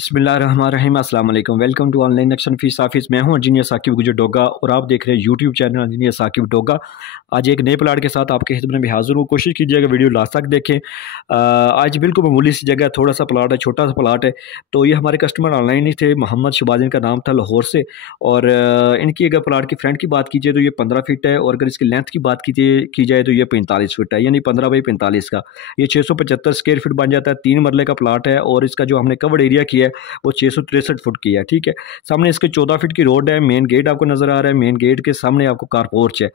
बिस्मिल्लाहिर्रहमानिर्रहीम अस्सलाम वालेकुम। Welcome to online action fees office. मैं हूं इंजीनियर साकिब गुजर डोगा और आप देख रहे हैं YouTube channel engineer Saqib Doga. आज एक नए प्लाट के साथ आपके खिदमत में हाजिर हूँ। कोशिश कीजिएगा वीडियो लास्ट तक देखें। आज बिल्कुल मामूली सी जगह, थोड़ा सा प्लाट है, छोटा सा प्लाट है। तो ये हमारे कस्टमर ऑनलाइन ही थे। मोहम्मद शबाज इनका नाम था, लाहौर से। और इनकी अगर प्लाट की फ्रंट की बात कीजिए तो ये 15 फीट है, और अगर इसकी लेंथ की बात की जाए तो ये 45 फीट है, यानी 15 बाई 45 का। ये 675 स्क्वायर फीट बन जाता है। 3 मरले का प्लाट है और इसका जो हमने कवर्ड एरिया किया है वो 663 फुट की है। ठीक है, सामने इसके 14 फीट की रोड है। मेन गेट आपको नजर आ रहा है। मेन गेट के सामने आपको कार पोर्च है।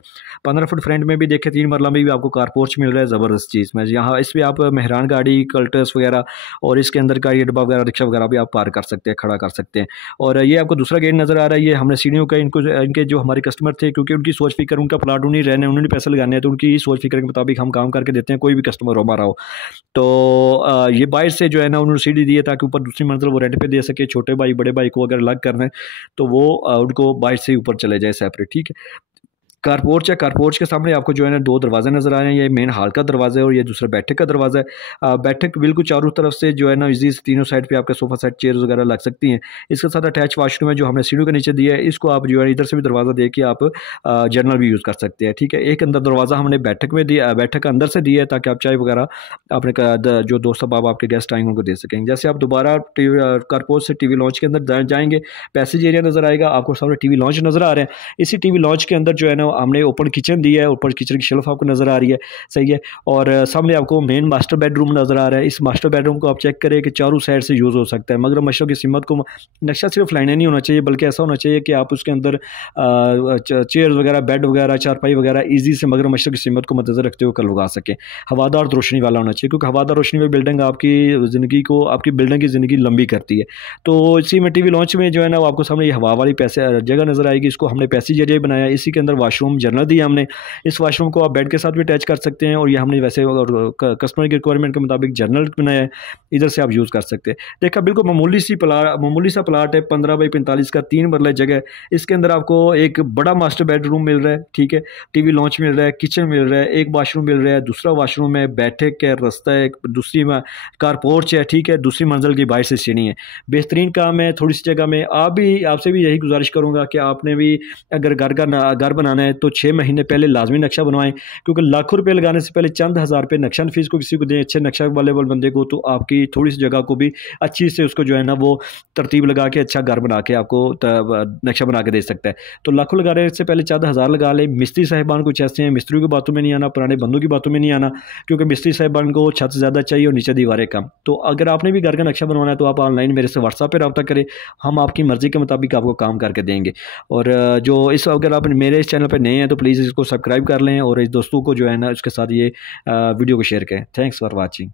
15 फुट फ्रंट में भी देखे, 3 मरला में भी आपको कार पोर्च मिल रहा है। ज़बरदस्त चीज़ में यहाँ इस पर आप मेहरान गाड़ी, कल्टस वगैरह और इसके अंदर का ये डब्बा वगैरह, रिक्शा वगैरह भी आप पार कर सकते हैं, खड़ा कर सकते हैं। और ये आपको दूसरा गेट नजर आ रहा है। ये हमने सीढ़ियों का इनके जो हमारे कस्टमर थे, क्योंकि उनकी सोच फिक्र, उनका प्लाट उन्हीं रहने, उन्होंने पैसे लगाने हैं, तो उनकी सोच फिक्र के मुताबिक हम काम करके देते हैं। कोई भी कस्टमर हमारा हो तो ये बाहर से जो है ना उन्होंने सीढ़ी दी है ताकि ऊपर दूसरी मंजिल वो रेंट पे दे सके। छोटे भाई बड़े भाई को अगर अलग करना है तो वो उनको बाहर से ही ऊपर चले जाए सेपरेट। ठीक है, कारपोर्च है। कारपोर्च के सामने आपको जो है ना 2 दरवाजे नजर आ रहे हैं। ये मेन हॉल का दरवाजा है और ये दूसरा बैठक का दरवाजा है। बैठक बिल्कुल चारों तरफ से जो है ना इजी से तीनों साइड पे आपका सोफा सेट, चेयर वगैरह लग सकती हैं। इसके साथ अटैच वाशरूम है जो हमने सीढ़ियों के नीचे दिया है। इसको आप जो है इधर से भी दरवाजा दे के आप जनरल भी यूज़ कर सकते हैं। ठीक है, एक अंदर दरवाज़ा हमने बैठक में दिया, बैठक का अंदर से दिया है ताकि आप चाय वगैरह अपने जो दोस्त अब आपके गेस्ट आएंगे उनको दे सकेंगे। जैसे आप दोबारा कारपोर्च से टीवी लॉन्च के अंदर जाएंगे, पैसेज एरिया नजर आएगा आपको, सामने टीवी लॉन्च नजर आ रहे हैं। इसी टीवी लॉन्च के अंदर जो है ना हमने ओपन किचन दी है। ऊपर किचन की शेल्फ आपको नजर आ रही है, सही है। और सामने आपको मेन मास्टर बेडरूम नजर आ रहा है। इस मास्टर बेडरूम को आप चेक करें कि चारों साइड से यूज़ हो सकता है। मगर मशरक़ की सिमत को नक्शा सिर्फ लाइनें नहीं होना चाहिए, बल्कि ऐसा होना चाहिए कि आप उसके अंदर चेयर वगैरह, बेड वगैरह, चारपाई वगैरह ईजी से मगर मशरक़ की सिमत को मद्देनजर रखते हुए कर लगा सकें। हवादार रोशनी वाला होना चाहिए, क्योंकि हवादार रोशनी में बिल्डिंग आपकी ज़िंदगी को, आपकी बिल्डिंग की ज़िंदगी लंबी करती है। तो इसी में टीवी लॉन्च में जो है ना वो आपको सामने ये हवा वाली जगह नजर आएगी। इसको हमने पैसेज एरिया बनाया। इसी के अंदर वाशरूम जनरल दिया हमने। इस वाशरूम को आप बेड के साथ भी अटैच कर सकते हैं, और ये हमने वैसे कस्टमर की रिक्वायरमेंट के मुताबिक जनरल बनाया है, इधर से आप यूज़ कर सकते हैं। देखा, बिल्कुल मामूली सा प्लाट है। 15 बाई 45 का, 3 मरला जगह। इसके अंदर आपको एक बड़ा मास्टर बेडरूम मिल रहा है। ठीक है, टीवी लॉन्च मिल रहा है, किचन मिल रहा है, एक वाशरूम मिल रहा है, दूसरा वाशरूम है, बैठक है, रास्ता है, दूसरी कार पोर्च है। ठीक है, दूसरी मंजिल की बाहर से सीढ़ी है। बेहतरीन काम है थोड़ी सी जगह में। आपसे भी यही गुजारिश करूँगा कि आपने भी अगर घर बनाना है तो 6 महीने पहले लाजमी नक्शा बनवाएं, क्योंकि लाखों रुपए लगाने से पहले चंद हज़ार रुपये नक्शा फीस को किसी को दें, अच्छे नक्शा वाले बंदे को, तो आपकी थोड़ी सी जगह को भी अच्छी से उसको जो है ना वो तरतीब लगा के अच्छा घर बना के आपको नक्शा बना के दे सकता है। तो लाखों लगाने से पहले चंद हज़ार लगा ले। मिस्त्री साहिबान कुछ ऐसे हैं, मिस्त्रियों की बातों में नहीं आना, पुराने बंदों की बातों में नहीं आना, क्योंकि मिस्त्री साहिबान को छत ज़्यादा चाहिए और नीचे दीवारें कम। तो अगर आपने भी घर का नक्शा बनवाना है तो आप ऑनलाइन मेरे से व्हाट्सएप पर रब्ता करें, हम आपकी मर्ज़ी के मुताबिक आपको काम करके देंगे। और अगर आप मेरे इस चैनल पर नए हैं तो प्लीज़ इसको सब्सक्राइब कर लें और इस दोस्तों को जो है ना उसके साथ ये वीडियो को शेयर करें। Thanks for watching.